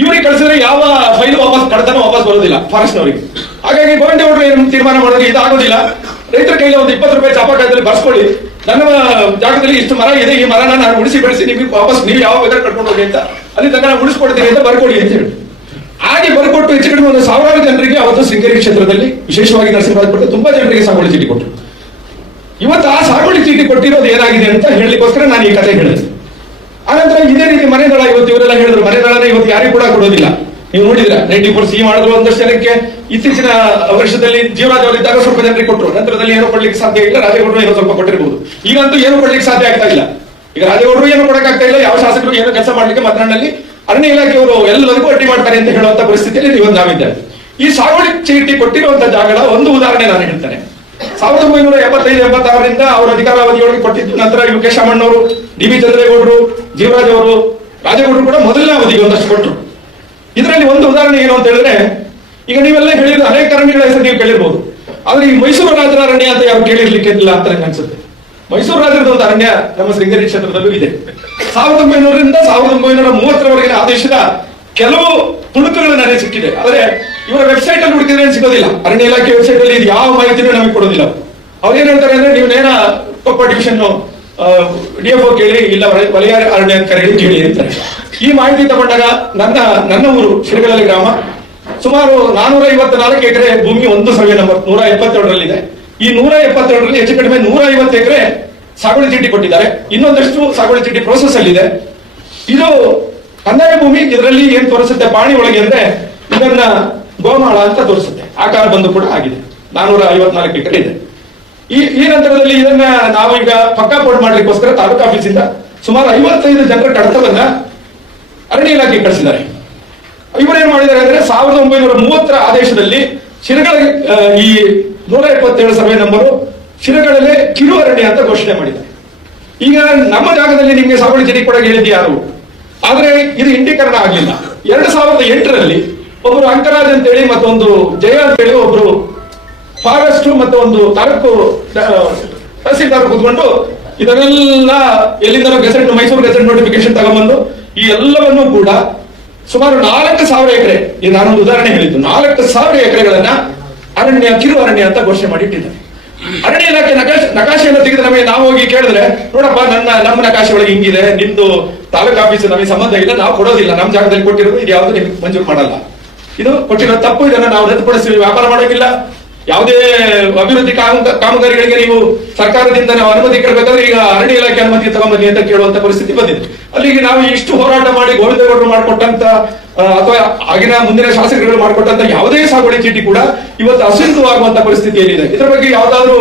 ಇವರಿಗೆ ಕಳಿಸಿದ್ರೆ ಯಾವ ಫೈಲ್ ಕಡತನ ವಾಪಸ್ ಬರೋದಿಲ್ಲ ಫಾರೆಸ್ಟ್ನವರಿಗೆ. ಹಾಗಾಗಿ ಗೋವಿಂದಗೌಡರು ಏನು ತೀರ್ಮಾನ ಮಾಡಿದ್ರೆ, ಇದಾಗೋದಿಲ್ಲ, ರೈತರ ಕೈಲಿ ಒಂದು 20 ರೂಪಾಯಿ ಚಾಪಕಾಯದಲ್ಲಿ ಬರ್ಸ್ಕೊಳ್ಳಿ, ನನ್ನ ಜಾಗದಲ್ಲಿ ಇಷ್ಟು ಮರ ಇದೆ, ಈ ಮರನ ನಾನು ಉಳಿಸಿ ಬೆಳೆಸಿ ನಿಮಗೆ ವಾಪಸ್ ನೀವು ಯಾವ ಬೇಕಾದ್ರೆ ಕಟ್ಕೊಂಡು ಹೋಗಿ ಅಂತ ಅಲ್ಲಿ ತನಕ ನಾನು ಉಳಿಸ್ಕೊಡ್ತೀನಿ ಅಂತ ಬರ್ಕೊಡಿ ಅಂತ ಹೇಳಿ ಹಾಗೆ ಬರ್ಕೊಟ್ಟು ಹೆಚ್ಚು ಕಡಿಮೆ ಒಂದು 1000 ಜನರಿಗೆ ಅವತ್ತು ಶೃಂಗೇರಿ ಕ್ಷೇತ್ರದಲ್ಲಿ, ವಿಶೇಷವಾಗಿ ನರಸಿಂಹರಾಜಪುರ ತುಂಬಾ ಜನರಿಗೆ ಸಾಗುವಳಿ ಚೀಟಿ ಕೊಟ್ಟರು. ಇವತ್ತು ಆ ಸಾಗುವಳಿ ಚೀಟಿ ಕೊಟ್ಟಿರೋದು ಏನಾಗಿದೆ ಅಂತ ಹೇಳಲಿಕ್ಕೋಸ್ಕರ ನಾನು ಈ ಕಥೆ ಹೇಳಿದೆ. ಆನಂತರ ಇದೇ ರೀತಿ ಮನೆದಳ, ಇವತ್ತು ಇವರೆಲ್ಲ ಹೇಳಿದ್ರು ಮನೆದಳನೇ ಇವತ್ತು ಯಾರಿಗೂ ಕೂಡ ಕೊಡೋದಿಲ್ಲ. ನೀವು ನೋಡಿದ್ರ 94C ಮಾಡಿದ್ರು, ಒಂದಷ್ಟು ಜನಕ್ಕೆ ಇತ್ತೀಚಿನ ವರ್ಷದಲ್ಲಿ ಜೀವರಾಜ್ ಅವರಿದ್ದಾಗ ಸ್ವಲ್ಪ ಜನರಿಗೆ ಕೊಟ್ಟರು. ನಂತರದಲ್ಲಿ ಏನೋ ಕೊಡ್ಲಿಕ್ಕೆ ಸಾಧ್ಯ ಇಲ್ಲ, ರಾಜೇಗೌಡರು ಏನೋ ಸ್ವಲ್ಪ ಕೊಟ್ಟಿರಬಹುದು. ಈಗಂತೂ ಏನೂ ಕೊಡ್ಲಿಕ್ಕೆ ಸಾಧ್ಯ ಆಗ್ತಾ ಇಲ್ಲ. ಈಗ ರಾಜೇಗೌಡರು ಏನು ಕೊಡಕ್ಕಾಗ್ತಾ ಇಲ್ಲ, ಯಾವ ಶಾಸಕರು ಏನೋ ಕೆಲಸ ಮಾಡ್ಲಿಕ್ಕೆ ಮಲೆನಾಡಿನಲ್ಲಿ ಅರಣ್ಯ ಇಲಾಖೆಯವರು ಎಲ್ಲರಿಗೂ ಅಡ್ಡಿ ಮಾಡ್ತಾರೆ ಅಂತ ಹೇಳುವಂತ ಪರಿಸ್ಥಿತಿಯಲ್ಲಿ ಇವತ್ತು ನಾವಿದ್ದೇವೆ. ಈ ಸಾಗುವಳಿ ಚೀಟಿ ಕೊಟ್ಟಿರುವಂತಹ ಜಾಗದ ಒಂದು ಉದಾಹರಣೆ ನಾನು ಹೇಳ್ತೇನೆ. 1975-86ರಿಂದ ಅವರ ಅಧಿಕಾರಾವಧಿಯೊಳಗೆ ಕೊಟ್ಟಿದ್ದು. ನಂತರ ಯುಕೇಶ್ ಅಮ್ಮಣ್ಣವರು, DB ಚಂದ್ರೇಗೌಡರು, ಜೀವರಾಜ್ ಅವರು, ರಾಜೇಗೌಡರು ಕೂಡ ಮೊದಲನೇ ಅವಧಿಗೆ ಒಂದಷ್ಟು ಕೊಟ್ಟರು. ಇದರಲ್ಲಿ ಒಂದು ಉದಾಹರಣೆ ಏನು ಅಂತ ಹೇಳಿದ್ರೆ, ಈಗ ನೀವೆಲ್ಲ ಹೇಳಿದ ಅನೇಕ ಅರಣ್ಯಗಳ ಹೆಸರು ನೀವು ಕೇಳಿರ್ಬೋದು, ಆದ್ರೆ ಈ ಮೈಸೂರು ರಾಜರ ಅರಣ್ಯ ಅಂತ ಯಾರು ಕೇಳಿರ್ಲಿಕ್ಕಿಲ್ಲ ಅಂತ ನನಗೆ ಅನ್ಸುತ್ತೆ. ಮೈಸೂರು ರಾಜರದ ಒಂದು ಅರಣ್ಯ ನಮ್ಮ ಶೃಂಗೇರಿ ಕ್ಷೇತ್ರದಲ್ಲೂ ಇದೆ. 1900ರಿಂದ 1930ರವರೆಗಿನ ಆದೇಶದ ಕೆಲವು ತುಣುಕುಗಳು ನನಗೆ ಸಿಕ್ಕಿದೆ. ಆದ್ರೆ ಇವರ ವೆಬ್ಸೈಟ್ ಅಲ್ಲಿ ಹುಡುಕಿದ್ರೆ ಸಿಗೋದಿಲ್ಲ. ಅರಣ್ಯ ಇಲಾಖೆ ವೆಬ್ಸೈಟ್ ಅಲ್ಲಿ ಇದು ಯಾವ ಮಾಹಿತಿನೂ ನಮಗೆ ಕೊಡೋದಿಲ್ಲ. ಅವ್ರು ಏನ್ ಹೇಳ್ತಾರೆ ಅಂದ್ರೆ, ನೀವು ನೇರ ಕೊಪ್ಪ ಡಿವಿಷನ್ DFO ಕೇಳಿ, ಇಲ್ಲ ವಲಯ ಅರಣ್ಯಾಧಿಕಾರಿ ಕೇಳಿ ಅಂತಾರೆ. ಈ ಮಾಹಿತಿ ತಗೊಂಡಾಗ ನನ್ನ ಊರು ಶಿರಗಲಲ್ಲಿ ಗ್ರಾಮ ಸುಮಾರು 454 ಎಕರೆ ಭೂಮಿ, ಒಂದು ಸರ್ವೆ ನಂಬರ್ 177ರಲ್ಲಿದೆ. ಈ 177ರಲ್ಲಿ ಹೆಚ್ಚು ಕಡಿಮೆ 150 ಎಕರೆ ಸಾಗುವಳಿ ಚೀಟಿ ಕೊಟ್ಟಿದ್ದಾರೆ. ಇನ್ನೊಂದಷ್ಟು ಸಾಗುವಳಿ ಚೀಟಿ ಪ್ರೋಸೆಸ್ ಅಲ್ಲಿ ಇದೆ. ಇದು ಕಂದಾಯ ಭೂಮಿ. ಇದರಲ್ಲಿ ಏನ್ ತೋರಿಸುತ್ತೆ ಪಾಣಿ ಒಳಗೆ ಅಂದ್ರೆ, ಇದನ್ನ ಗೋಮಾಳ ಅಂತ ತೋರಿಸುತ್ತೆ. ಆಕಾರ ಬಂದು ಕೂಡ ಆಗಿದೆ, 454 ಎಕರೆ ಇದೆ. ಈ ನಂತರದಲ್ಲಿ ಇದನ್ನ ನಾವು ಈಗ ಪಕ್ಕಾಪೋರ್ಟ್ ಮಾಡ್ಲಿಕ್ಕೋಸ್ಕರ ತಾಲೂಕು ಆಫೀಸಿಂದ ಸುಮಾರು 55 ಜನರ ಕಡತವನ್ನ ಅರಣ್ಯ ಇಲಾಖೆ ಕಳಿಸಿದ್ದಾರೆ. ಇವರೇನ್ ಮಾಡಿದ್ದಾರೆ ಅಂದ್ರೆ 1930 ಆದೇಶದಲ್ಲಿ ಶಿರಗಳ ಈ 127 ಸರ್ವೆ ನಂಬರು ಶಿರಗಳಲ್ಲೇ ಕಿರು ಅರಣ್ಯ ಅಂತ ಘೋಷಣೆ ಮಾಡಿದ್ದಾರೆ. ಈಗ ನಮ್ಮ ಜಾಗದಲ್ಲಿ ನಿಮ್ಗೆ ಸಾಗುವಳಿ ಚೀಟಿ ಕೊಡಕ್ಕೆ ಹೇಳಿದ್ದು ಯಾರು? ಆದ್ರೆ ಇದು ಇಂಡೀಕರಣ ಆಗ್ಲಿಲ್ಲ. 2008ರಲ್ಲಿ ಒಬ್ಬರು ಅಂಕರಾಜ್ ಅಂತೇಳಿ ಮತ್ತೊಂದು ಜಯ ಅಂತೇಳಿ ಒಬ್ರು ಫಾರೆಸ್ಟ್ ಮತ್ತು ಒಂದು ತಾಲೂಕು ತಹಸೀಲ್ದಾರ್ ಕೂತ್ಕೊಂಡು ಇದನ್ನೆಲ್ಲ ಎಲ್ಲಿಂದ ಗೆಸೆಟ್, ಮೈಸೂರು ಗೆಸೆಟ್ ನೋಟಿಫಿಕೇಶನ್ ತಗೊಂಡ್ಬಂದು ಈ ಎಲ್ಲವನ್ನೂ ಕೂಡ ಸುಮಾರು 4,000 ಎಕರೆ, ಈಗ ನಾನೊಂದು ಉದಾಹರಣೆ ಹೇಳಿದ್ದು, 4,000 ಎಕರೆಗಳನ್ನ ಅರಣ್ಯ, ಕಿರು ಅರಣ್ಯ ಅಂತ ಘೋಷಣೆ ಮಾಡಿ ಇಟ್ಟಿದ್ದಾರೆ. ಅರಣ್ಯ ಇಲಾಖೆ ನಕಾಶೆಯನ್ನು ತೆಗೆದು ನಮಗೆ ನಾವು ಹೋಗಿ ಕೇಳಿದ್ರೆ, ನೋಡಪ್ಪ ನಮ್ಮ ನಕಾಶೆ ಒಳಗೆ ಹಿಂಗಿದೆ, ನಿಮ್ದು ತಾಲೂಕು ಆಫೀಸ್ ನಮಗೆ ಸಂಬಂಧ ಇಲ್ಲ, ನಾವು ಕೊಡೋದಿಲ್ಲ, ನಮ್ಮ ಜಾಗದಲ್ಲಿ ಕೊಟ್ಟಿರೋದು ಇದು ಯಾವ್ದು ನಿಮ್ಗೆ ಮಂಜೂರು ಮಾಡಲ್ಲ, ಇದು ಕೊಟ್ಟಿರೋ ತಪ್ಪು, ಇದನ್ನ ನಾವು ರದ್ದುಪಡಿಸ್ತೀವಿ, ವ್ಯಾಪಾರ ಮಾಡೋಂಗಿಲ್ಲ, ಯಾವುದೇ ಅಭಿವೃದ್ಧಿ ಕಾಮಗಾರಿಗಳಿಗೆ ನೀವು ಸರ್ಕಾರದಿಂದ ನಾವು ಅನುಮತಿ ಕೇಳಬೇಕಾದ್ರೆ ಈಗ ಅರಣ್ಯ ಇಲಾಖೆ ಅನುಮತಿ ತಗೊಂಬನ್ನಿ ಅಂತ ಕೇಳುವಂತ ಪರಿಸ್ಥಿತಿ ಬಂದಿದೆ. ಅಲ್ಲಿಗೆ ನಾವು ಇಷ್ಟು ಹೋರಾಟ ಮಾಡಿ ಗೋವಿಂದಗೌಡರು ಮಾಡಿಕೊಟ್ಟಂತ ಅಥವಾ ಆಗಿನ ಮುಂದಿನ ಶಾಸಕರುಗಳು ಮಾಡಿಕೊಟ್ಟಂತ ಯಾವುದೇ ಸಾಗುವಳಿ ಚೀಟಿ ಕೂಡ ಇವತ್ತು ಅಸಿಂಧುವಾಗುವಂತ ಪರಿಸ್ಥಿತಿ ಏನಿದೆ. ಇದರ ಬಗ್ಗೆ ಯಾವ್ದಾದ್ರು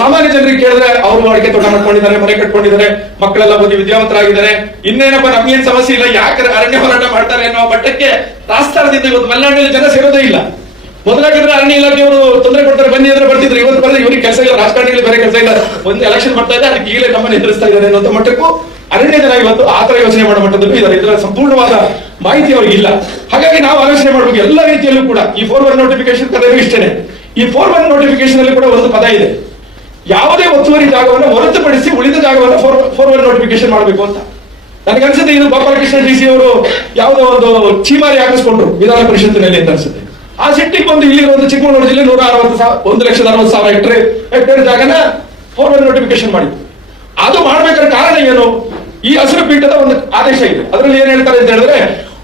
ಸಾಮಾನ್ಯ ಜನರಿಗೆ ಕೇಳಿದ್ರೆ ಅವರು ಅಡಿಕೆ ತೋಟ ಮಾಡ್ಕೊಂಡಿದ್ದಾರೆ, ಮನೆ ಕಟ್ಕೊಂಡಿದ್ದಾರೆ, ಮಕ್ಕಳೆಲ್ಲ ಓದಿ ವಿದ್ಯಾವಂತರಾಗಿದ್ದಾರೆ, ಇನ್ನೇನಪ್ಪ ನಮ್ಗೇನ್ ಸಮಸ್ಯೆ ಇಲ್ಲ, ಯಾಕೆ ಅರಣ್ಯ ಹೋರಾಟ ಮಾಡ್ತಾರೆ ಅನ್ನೋ ಮಟ್ಟಕ್ಕೆ ರಾಜಸ್ಥಾನದಿಂದ ಇವತ್ತು ಮಲೆನಾಡಿನಲ್ಲಿ ಜನ ಸೇರೋದೇ ಇಲ್ಲ. ಮೊದಲಾಗಿದ್ರೆ ಅರಣ್ಯ ಇಲಾಖೆಯವರು ತೊಂದರೆ ಕೊಡ್ತಾರೆ, ಬನ್ನಿ ಅಂದ್ರೆ ಬರ್ತಿದ್ರು, ಇವತ್ತು ಬರೆದ್ರೆ ಇವ್ರಿಗೆ ಕೆಲಸ ಇಲ್ಲ, ರಾಜಕಾರಣಿಗಳಿಗೆ ಬೇರೆ ಕೆಲಸ ಇಲ್ಲ, ಒಂದು ಎಲೆಕ್ಷನ್ ಬರ್ತಾ ಇದೆ, ಅದಕ್ಕೆ ಈಗಲೇ ನಮ್ಮನ್ನು ಎದುರಿಸ್ತಾ ಇದ್ದಾರೆ ಅನ್ನೋ ಮಟ್ಟಕ್ಕೂ ಅರಣ್ಯ ಜನ ಇವತ್ತು ಆತರ ಯೋಚನೆ ಮಾಡೋ ಮಟ್ಟದಲ್ಲೂ ಇದ್ದಾರೆ. ಇದರ ಸಂಪೂರ್ಣವಾದ ಮಾಹಿತಿ ಅವ್ರಿಗೆ ಇಲ್ಲ. ಹಾಗಾಗಿ ನಾವು ಆಲೋಚನೆ ಮಾಡಬೇಕು ಎಲ್ಲ ರೀತಿಯಲ್ಲೂ ಕೂಡ. ಈ 4-1 ನೋಟಿಫಿಕೇಶನ್ ಕಥೆಯೂ ಇಷ್ಟೇನೆ. ಈ 4-1 ನೋಟಿಫಿಕೇಶನ್ ಅಲ್ಲಿ ಕೂಡ ಒಂದು ಪದ ಇದೆ, ಯಾವುದೇ ಒತ್ತುವರಿ ಜಾಗವನ್ನು ಹೊರತುಪಡಿಸಿ ಉಳಿದ ಜಾಗವನ್ನು 4-1 ನೋಟಿಫಿಕೇಶನ್ ಮಾಡಬೇಕು ಅಂತ. ನನಗನ್ಸುತ್ತೆ ಇದು ಗೋಪಾಲಕೃಷ್ಣ DC ಅವರು ಯಾವುದೋ ಒಂದು ಚೀಮಾರಿ ಹಾಕಿಸ್ಕೊಂಡ್ರು ವಿಧಾನ ಪರಿಷತ್ತಿನಲ್ಲಿ ಅಂತ ಅನ್ಸುತ್ತೆ. ಆ ಸಿಟ್ಟಿಗೆ ಬಂದು ಇಲ್ಲಿರುವಂತ ಚಿಕ್ಕಮಗಳೂರು ಜಿಲ್ಲೆ 1,60,000 ಹೆಕ್ಟೇರ್ ಜಾಗನ 4-1 ನೋಟಿಫಿಕೇಶನ್ ಮಾಡಿದ್ರು. ಅದು ಮಾಡ್ಬೇಕಾದ್ರೆ ಕಾರಣ ಏನು? ಈ ಹಸಿರು ಪೀಠದ ಒಂದು ಆದೇಶ ಇದೆ, ಅದರಲ್ಲಿ ಏನ್ ಹೇಳ್ತಾರೆ ಅಂತ ಹೇಳಿದ್ರೆ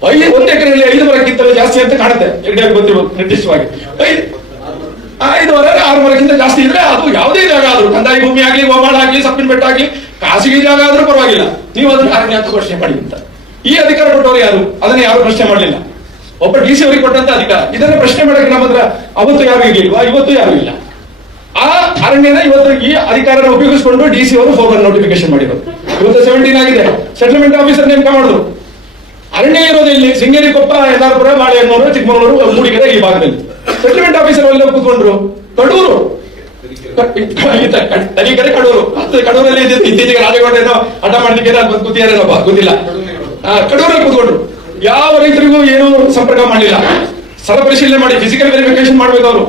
1 ಎಕರೆಯಲ್ಲಿ 5 ಮರಕ್ಕಿಂತಲೂ ಜಾಸ್ತಿ ಅಂತ ಕಾಣುತ್ತೆ, ಎರಡೇ ಗೊತ್ತಿರ್ಬೋದು ನಿರ್ದಿಷ್ಟವಾಗಿ. 5 ಮರ 6 ಮರಕ್ಕಿಂತ ಜಾಸ್ತಿ ಇದ್ರೆ ಅದು ಯಾವುದೇ ಜಾಗ ಆದ್ರೂ, ಕಂದಾಯ ಭೂಮಿ ಆಗ್ಲಿ, ಗೋಮಾಳ ಆಗ್ಲಿ, ಸಪ್ಪಿನ ಬೆಟ್ಟ ಆಗ್ಲಿ, ಖಾಸಗಿ ಜಾಗ ಆದ್ರೂ ಪರವಾಗಿಲ್ಲ, ನೀವು ಅದನ್ನ ಅರಣ್ಯ ಅಂತ ಘೋಷಣೆ ಮಾಡಿ ಅಂತ. ಈ ಅಧಿಕಾರ ಕೊಟ್ಟವರು ಯಾರು? ಅದನ್ನ ಯಾರು ಪ್ರಶ್ನೆ ಮಾಡಲಿಲ್ಲ. ಒಬ್ಬ DC ಅವರಿಗೆ ಕೊಟ್ಟಂತ ಅಧಿಕಾರ, ಇದನ್ನ ಪ್ರಶ್ನೆ ಮಾಡಕ್ಕೆ ನಮ್ಮ ಹತ್ರ ಅವತ್ತು ಯಾರು ಇರ್ಲಿಲ್ವಾ, ಇವತ್ತು ಯಾರು ಇಲ್ಲ. ಆ ಅರಣ್ಯನ ಇವತ್ತು ಈ ಅಧಿಕಾರನ ಉಪಯೋಗಿಸಿಕೊಂಡು DC ಅವರು 4-1 ನೋಟಿಫಿಕೇಶನ್ ಮಾಡಿರೋದು. ಇವತ್ತು 17 ಆಗಿದೆ, ಸೆಟಲ್ಮೆಂಟ್ ಆಫೀಸರ್ ನೇಮಕ ಮಾಡಿದ್ರು. ಅರಣ್ಯ ಇರೋದು ಇಲ್ಲಿ ಶೃಂಗೇರಿ, ಕೊಪ್ಪ, ಯಲ್ಲಾಪುರ, ಬಾಳೆಹೊನ್ನೂರು, ಚಿಕ್ಕಮಗಳೂರು, ಮೂಡಿಗೆರೆ ಈ ಭಾಗದಲ್ಲಿ. ಸೆಟಲ್ಮೆಂಟ್ ಆಫೀಸರ್ ಅಲ್ಲಿ ಕೂತ್ಕೊಂಡ್ರು. ಕಡೂರು, ತರೀಕೆರೆ, ಕಡೂರು, ಕಡೂರಲ್ಲಿ ಇತ್ತೀಚೆಗೆ ರಾಜಗೌಡ ಏನೋ ಅಡ್ಡ ಮಾಡ್ಲಿಕ್ಕೆ ಕೂತಿಯಾರೇನೋ ಗೊತ್ತಿಲ್ಲ. ಕಡೂರಲ್ಲಿ ಕೂತ್ಕೊಂಡ್ರು. ಯಾವ ರೈತರಿಗೂ ಏನು ಸಂಪರ್ಕ ಮಾಡಲಿಲ್ಲ. ಸ್ಥಳ ಪರಿಶೀಲನೆ ಮಾಡಿ ಫಿಸಿಕಲ್ ವೆರಿಫಿಕೇಶನ್ ಮಾಡ್ಬೇಕು. ಅವರು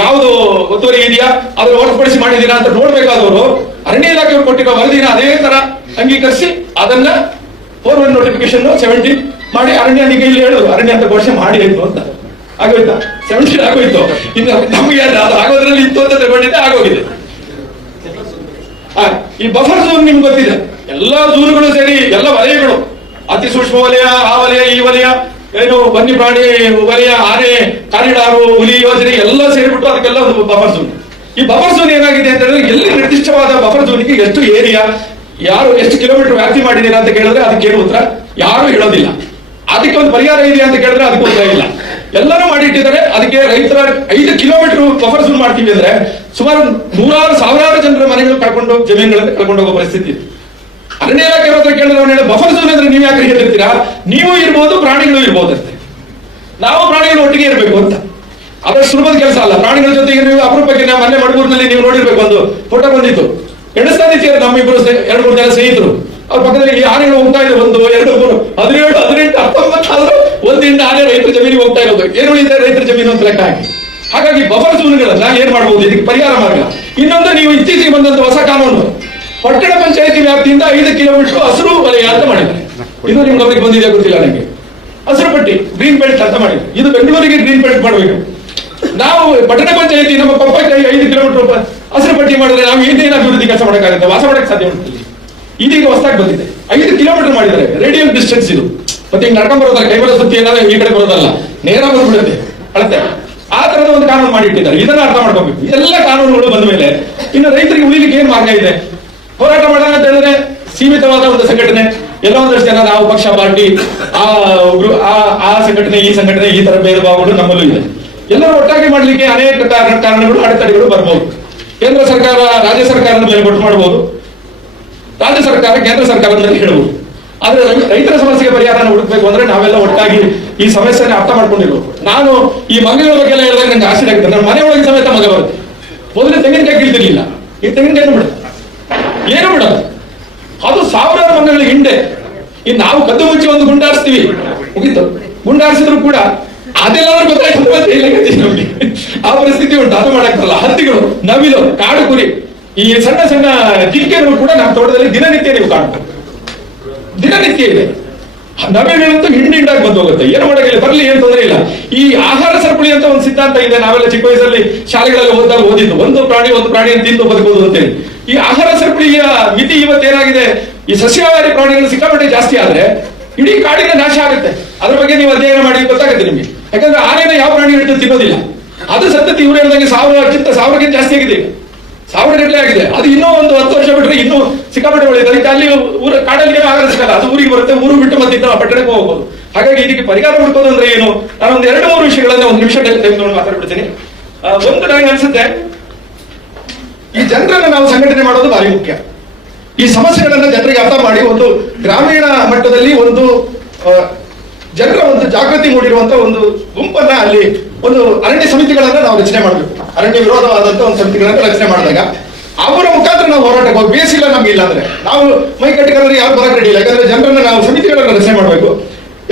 ಯಾವುದು ಒತ್ತುವರಿ ಇದೆಯಾ ಅದನ್ನು ಹೊರತುಪಡಿಸಿ ಮಾಡಿದೀರಾ ಅಂತ ನೋಡ್ಬೇಕಾದವರು ಅರಣ್ಯ ಇಲಾಖೆಯವರು ಕೊಟ್ಟಿರೋ ವರದಿನ ಅದೇ ತರ ಅಂಗೀಕರಿಸಿ ಅದನ್ನ 4-1 ನೋಟಿಫಿಕೇಶನ್ 17 ಮಾಡಿ ಅರಣ್ಯ ಈಗ ಇಲ್ಲಿ ಹೇಳೋದು ಅರಣ್ಯ ಅಂತ ಘೋಷಣೆ ಮಾಡಿ ಆಯ್ತು ಅಂತ ಆಗೋಯ್ತಾ. 17 ಆಗೋಯ್ತು. ಇನ್ನು ನಮಗೆ ಅದು ಆಗೋದ್ರಲ್ಲಿ ಇತ್ತು ಅಂತ ತಗೊಂಡಿದ್ದೆ ಆಗೋಗಿದೆ. ಈ ಬಫರ್ ಝೋನ್ ನಿಮ್ಗೆ ಗೊತ್ತಿದೆ, ಎಲ್ಲಾ ಝೋನ್ಗಳು ಸೇರಿ ಎಲ್ಲ ವಲಯಗಳು, ಅತಿ ಸೂಕ್ಷ್ಮ ವಲಯ, ಆ ವಲಯ, ಈ ವಲಯ, ಏನು ವನ್ಯ ಪ್ರಾಣಿ ವಲಯ, ಆನೆ ಕಾರಿಡಾರು, ಹುಲಿ ಯೋಜನೆ ಎಲ್ಲ ಸೇರಿಬಿಟ್ಟು ಅದಕ್ಕೆಲ್ಲ ಒಂದು ಬಫರ್ ಝೋನ್. ಈ ಬಫರ್ ಝೋನ್ ಏನಾಗಿದೆ ಅಂತ ಹೇಳಿದ್ರೆ ಎಲ್ಲಿ ನಿರ್ದಿಷ್ಟವಾದ ಬಫರ್ ಝೋನ್ಗೆ ಎಷ್ಟು ಏರಿಯಾ, ಯಾರು ಎಷ್ಟು ಕಿಲೋಮೀಟರ್ ವ್ಯಾಪ್ತಿ ಮಾಡಿದೀರಾ ಅಂತ ಕೇಳಿದ್ರೆ ಅದಕ್ಕೇನು ಉತ್ತರ ಯಾರು ಹೇಳೋದಿಲ್ಲ. ಅದಕ್ಕೆ ಒಂದು ಪರಿಹಾರ ಇದೆಯಾ ಅಂತ ಕೇಳಿದ್ರೆ ಅದಕ್ಕೆ ಉತ್ತರ ಇಲ್ಲ. ಎಲ್ಲರೂ ಮಾಡಿಟ್ಟಿದ್ದಾರೆ. ಅದಕ್ಕೆ ರೈತರ 5 ಕಿಲೋಮೀಟರ್ ಬಫರ್ ಝೋನ್ ಮಾಡ್ತೀವಿ ಅಂದ್ರೆ ಸುಮಾರು 100,000 ಜನರ ಮನೆಗಳು ಕಳ್ಕೊಂಡು ಜಮೀನುಗಳನ್ನು ಕಳ್ಕೊಂಡು ಹೋಗೋ ಪರಿಸ್ಥಿತಿ ಇದೆ. ಅರಣ್ಯ ಇಲಾಖೆ ಹತ್ರ ಕೇಳಿದ್ರೆ ಬಫರ್ ಝೋನ್ ಅಂದ್ರೆ ನೀವು ಯಾಕೆ ಹೇಳ್ತಿರ್ತೀರಾ, ನೀವು ಇರ್ಬೋದು, ಪ್ರಾಣಿಗಳು ಇರ್ಬೋದಂತೆ, ನಾವು ಪ್ರಾಣಿಗಳು ಒಟ್ಟಿಗೆ ಇರಬೇಕು ಅಂತ. ಅದಷ್ಟು ಸುಲಭದ ಕೆಲಸ ಅಲ್ಲ. ಪ್ರಾಣಿಗಳ ಜೊತೆಗೆ ನೀವು ಅಪರೂಪಕ್ಕೆ ನಾವು ಮೊನ್ನೆ ಮಡಗೂರಿನಲ್ಲಿ ನೀವು ನೋಡಿರ್ಬೇಕು, ಒಂದು ಫೋಟೋ ಬಂದಿತ್ತು. ಎಣಿಸ್ತಾನಿದ್ದೀರ ನಮ್ಮಿಬ್ಬರು 2-3 ಜನ ಸ್ನೇಹಿತರು, ಅವ್ರ ಪಕ್ಕದಲ್ಲಿ ಈ ಆನೆಗಳು ಹೋಗ್ತಾ ಇದೆ, 1, 2, 3, 17, 18, 19 ಆದ್ರೂ ಒಂದಿಂದ ಆನೆ ರೈತರ ಜಮೀನಿಗೆ ಹೋಗ್ತಾ ಇರೋದು. ಏನು ಉಳಿದ ರೈತರ ಜಮೀನು ಅಂತ ಲೆಕ್ಕ ಹಾಕಿ. ಹಾಗಾಗಿ ಬಫರ್ ಝೋನ್ಗಳನ್ನ ಏನ್ ಮಾಡಬಹುದು, ಇದಕ್ಕೆ ಪರಿಹಾರ ಮಾರ್ಗ. ಇನ್ನೊಂದು, ನೀವು ಇತ್ತೀಚೆಗೆ ಬಂದಂತ ಹೊಸ ಕಾನೂನು, ಪಟ್ಟಣ ಪಂಚಾಯತಿ ವ್ಯಾಪ್ತಿಯಿಂದ 5 ಕಿಲೋಮೀಟರ್ ಹಸಿರು ವಲಯ ಅಂತ ಮಾಡಿದ್ದಾರೆ. ಇದು ನಿಮ್ ಗಮನಕ್ಕೆ ಬಂದಿದೆ ಗೊತ್ತಿಲ್ಲ ನನಗೆ. ಹಸಿರು ಪಟ್ಟಿ, ಗ್ರೀನ್ ಬೆಲ್ಟ್ ಅಂತ ಮಾಡಿದ್ರು. ಇದು ಬೆಂಗಳೂರಿಗೆ ಗ್ರೀನ್ ಬೆಲ್ಟ್ ಮಾಡಬೇಕು. ನಾವು ಪಟ್ಟಣ ಪಂಚಾಯತಿ ನಮ್ಮ ಕೊಪ್ಪಕ್ಕೆ 5 ಕಿಲೋಮೀಟರ್ ಹಸಿರು ಪಟ್ಟಿ ಮಾಡಿದ್ರೆ ನಾವು ಏನೇನು ಅಭಿವೃದ್ಧಿ ಕೆಲಸ ಮಾಡೋಕ್ಕಾಗುತ್ತೆ, ವಾಸ ಮಾಡಕ್ಕೆ ಸಾಧ್ಯ ಉಂಟು. ಇದೀಗ ಹೊಸದಾಗಿ ಬಂದಿದೆ, 5 ಕಿಲೋಮೀಟರ್ ಮಾಡಿದ್ದಾರೆ. ರೇಡಿಯಲ್ ಡಿಸ್ಟೆನ್ಸ್ ಇದು. ಮತ್ತೆ ಈಗ ನಡ್ಕೊಂಡ್ ಬರೋದಲ್ಲ, ಕೈಮರ ಸುತ್ತಿ ಏನಾದ್ರೆ ಈ ಕಡೆ ಬರೋದಲ್ಲ, ನೇರ ಬಂದ್ಬಿಡುತ್ತೆ ಅಳತೆ. ಆ ತರದ ಒಂದು ಕಾನೂನು ಮಾಡಿಟ್ಟಿದ್ದಾರೆ. ಇದನ್ನ ಅರ್ಥ ಮಾಡ್ಕೋಬೇಕು. ಇದೆಲ್ಲ ಕಾನೂನುಗಳು ಬಂದ ಮೇಲೆ ಇನ್ನು ರೈತರಿಗೆ ಉಳಿಲಿಕ್ಕೆ ಏನ್ ಮಾರ್ಗ ಇದೆ? ಹೋರಾಟ ಮಾಡೋಣ ಅಂತ ಹೇಳಿದ್ರೆ ಸೀಮಿತವಾದ ಒಂದು ಸಂಘಟನೆ, ಎಲ್ಲೋ ಒಂದಷ್ಟು ಜನ ನಾವು ಪಕ್ಷ ಪಾರ್ಟಿ ಆ ಸಂಘಟನೆ ಈ ಸಂಘಟನೆ ಈ ತರ ಭೇದ ಭಾವಗಳು ನಮ್ಮಲ್ಲೂ ಇದೆ. ಎಲ್ಲರೂ ಒಟ್ಟಾಗಿ ಮಾಡ್ಲಿಕ್ಕೆ ಅನೇಕ ಕಾರಣಗಳು ಅಡೆತಡೆಗಳು ಬರ್ಬೋದು. ಕೇಂದ್ರ ಸರ್ಕಾರ ರಾಜ್ಯ ಸರ್ಕಾರದ ಮೇಲೆ ಒಟ್ಟು ಮಾಡಬಹುದು, ರಾಜ್ಯ ಸರ್ಕಾರ ಕೇಂದ್ರ ಸರ್ಕಾರದ ಮೇಲೆ ಹೇಳಬಹುದು. ಆದ್ರೆ ರೈತರ ಸಮಸ್ಯೆಗೆ ಪರಿಹಾರ ಹುಡುಕ್ಬೇಕು ಅಂದ್ರೆ ನಾವೆಲ್ಲ ಒಟ್ಟಾಗಿ ಈ ಸಮಸ್ಯೆನ ಅರ್ಥ ಮಾಡ್ಕೊಂಡಿರ್ಬೇಕು. ನಾನು ಈ ಮಗಗಳ ಬಗ್ಗೆ ಎಲ್ಲ ಹೇಳಿದಾಗ ನಂಗೆ ಆಶ್ಚರ್ಯ ಆಗುತ್ತೆ. ನನ್ನ ಮನೆಯೊಳಗೆ ಸಮೇತ ಮಗ ಬರುತ್ತೆ. ಮೊದಲು ತೆಂಗಿನಕಾಯಿ ಕೀಳ್ತಿರ್ಲಿಲ್ಲ, ಈ ತೆಂಗಿನಕಾಯಿ ಏನು ಬಿಡಲ್ಲ. ಅದು ಸಾವಿರಾರು ಮಗಗಳಿಗೆ ಹಿಂಡೆ. ಇನ್ನು ನಾವು ಕದ್ದು ಮುಚ್ಚಿ ಒಂದು ಗುಂಡಾರಿಸ್ತೀವಿ, ಮುಗಿತು. ಗುಂಡಾರಿಸಿದ್ರು ಕೂಡ ಅದೆಲ್ಲರೂ ಗೊತ್ತಾಯ್ತು ನಮ್ಗೆ. ಆ ಪರಿಸ್ಥಿತಿ ಉಂಟು. ಅದು ಮಾಡಕ್ಕಾಗಲ್ಲ. ಹತ್ತಿಗಳು, ನವಿಲು, ಕಾಡು ಕುರಿ, ಈ ಸಣ್ಣ ಸಣ್ಣ ಜಿಂಕೆಗಳು ಕೂಡ ನಮ್ಮ ತೋಟದಲ್ಲಿ ದಿನನಿತ್ಯ ನೀವು ಕಾಣ್ಬೋದು. ದಿನನಿತ್ಯ ಇದೆ. ನವಿಲುಗಳಂತೂ ಹಿಂಡಾಗಿ ಬಂದು ಹೋಗುತ್ತೆ. ಏನು ಮಾಡಕ್ಕಿಲ್ಲ, ಬರ್ಲಿ, ಏನ್ ತೊಂದರೆ ಇಲ್ಲ. ಈ ಆಹಾರ ಸರಪಳಿ ಅಂತ ಒಂದು ಸಿದ್ಧಾಂತ ಇದೆ. ನಾವೆಲ್ಲ ಚಿಕ್ಕ ವಯಸ್ಸಲ್ಲಿ ಶಾಲೆಗಳಲ್ಲಿ ಓದಿದ್ದು, ಒಂದು ಪ್ರಾಣಿಯನ್ನು ತಿಂದು ಬದುಕುವುದು ಅಂತೇಳಿ. ಈ ಆಹಾರ ಸರಪಳಿಯ ಮಿತಿ ಇವತ್ತೇನಾಗಿದೆ, ಈ ಸಸ್ಯಾಹಾರಿ ಪ್ರಾಣಿಗಳು ಸಿಕ್ಕಾಪಟ್ಟೆ ಜಾಸ್ತಿ ಆದ್ರೆ ಇಡೀ ಕಾಡಿನ ನಾಶ ಆಗುತ್ತೆ. ಅದ್ರ ಬಗ್ಗೆ ನೀವು ಅಧ್ಯಯನ ಮಾಡಿ ಗೊತ್ತಾಗುತ್ತೆ ನಿಮಗೆ. ಯಾಕಂದ್ರೆ ಆನೆನ ಯಾವ ಪ್ರಾಣಿ ಹಿಡಿದು ತಿನ್ನೋದಿಲ್ಲ. ಅದು ಸತತ ಇವ್ರು ಹೇಳಿದಂಗೆ 1000ಕ್ಕಿಂತ ಜಾಸ್ತಿ ಆಗಿದೆ, 1000 ಗಟ್ಟಲೆ ಆಗಿದೆ. ಅದು ಇನ್ನೂ ಒಂದು 10 ವರ್ಷ ಬಿಟ್ಟರೆ ಇನ್ನೂ ಸಿಕ್ಕಾಪಟ್ಟೆ ಒಳ್ಳೆಯದು. ಅದಕ್ಕೆ ಅಲ್ಲಿ ಕಾಡಲ್ಲಿ ಆಹಾರ ಸಿಗಲ್ಲ, ಅದು ಊರಿಗೆ ಬರುತ್ತೆ. ಊರು ಬಿಟ್ಟು ಮತ್ತೆ ಇನ್ನು ಪಟ್ಟಣಕ್ಕೆ ಹೋಗ್ಬೋದು. ಹಾಗಾಗಿ ಇದಕ್ಕೆ ಪರಿಹಾರ ಹುಡುಕೋದು ಅಂದ್ರೆ ಏನು, ನಾನು ಒಂದು 2-3 ವಿಷಯಗಳನ್ನ ಒಂದು ನಿಮಿಷ ಮಾತಾಡ್ಬಿಡ್ತೀನಿ. ಒಂದು ನನಗೆ ಅನ್ಸುತ್ತೆ, ಈ ಜನರನ್ನ ನಾವು ಸಂಘಟನೆ ಮಾಡೋದು ಭಾರಿ ಮುಖ್ಯ. ಈ ಸಮಸ್ಯೆಗಳನ್ನ ಜನರಿಗೆ ಅರ್ಥ ಮಾಡಿ ಒಂದು ಗ್ರಾಮೀಣ ಮಟ್ಟದಲ್ಲಿ ಒಂದು ಜನರ ಒಂದು ಜಾಗೃತಿ ಮೂಡಿರುವಂತ ಒಂದು ಗುಂಪನ್ನ ಅಲ್ಲಿ ಒಂದು ಅರಣ್ಯ ಸಮಿತಿಗಳನ್ನ ನಾವು ರಚನೆ ಮಾಡಬೇಕು. ಅರಣ್ಯ ವಿರೋಧವಾದಂತ ಒಂದು ಸಮಿತಿಗಳನ್ನ ರಚನೆ ಮಾಡಿದಾಗ ಅವರ ಮುಖಾಂತರ ನಾವು ಹೋರಾಟಕ್ಕೆ ಹೋಗಿ ಬೇಸಿಲ್ಲ ನಮ್ಗೆ ಇಲ್ಲ ಅಂದ್ರೆ ನಾವು ಮೈ ಕಟ್ಟಿಕೊಂಡ್ರೆ ಯಾರು ಬರಕ್ ರೆಡಿ ಇಲ್ಲ. ಯಾಕಂದ್ರೆ ಜನರನ್ನ ನಾವು ಸಮಿತಿಗಳನ್ನ ರಚನೆ ಮಾಡಬೇಕು.